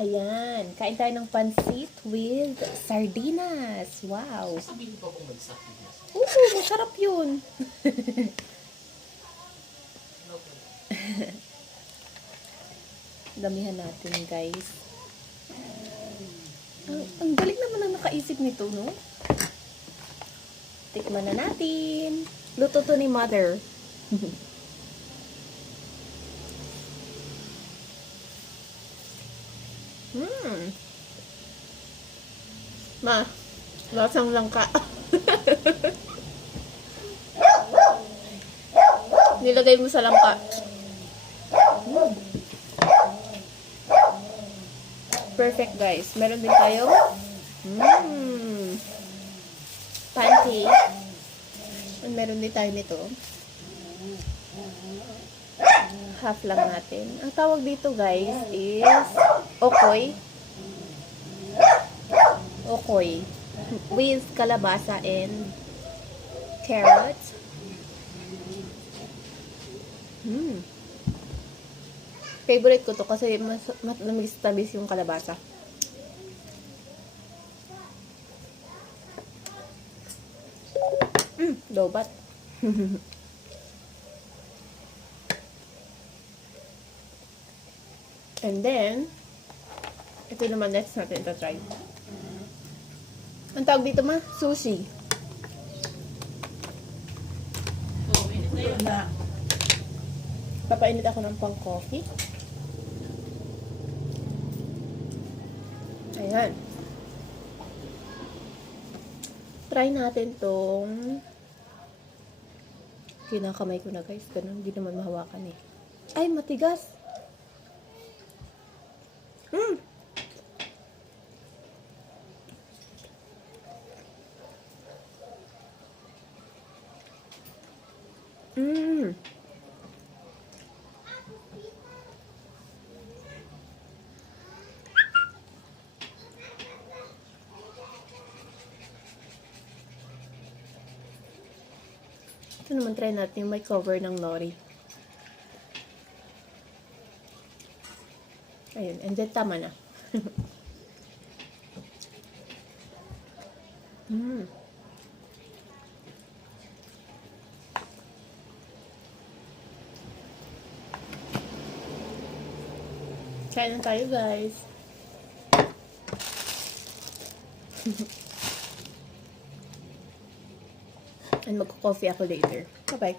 Ayan, kain tayo ng pansit with sardinas. Wow. Sasabihin ko kung mag-sardinas. Oo, masarap yun. Damihan natin, guys. Ang galing naman ang nakaisip nito, no? Tikman na natin. Luto to ni Mother. Ma, lasang langka. Nilagay mo sa langka. Perfect, guys. Meron din tayo pancake. And meron din tayo nito. Half lang natin. Ang tawag dito, guys, is okoy. Okoy. With kalabasa and carrots. Favorite ko to kasi mas matamis yung kalabasa. Lobat. And then, ito naman next natin ito try. Ang tawag dito ma? Sushi. Papainit ako ng pang coffee. Ayan. Try natin tong kinakamay ko na, guys. Ganun, hindi naman mahawakan eh. Ay, matigas. Ito naman try natin yung may cover ng nori. Ayun, and then tama na. Kain na tayo, guys. And magko-coffee ako later. Bye-bye.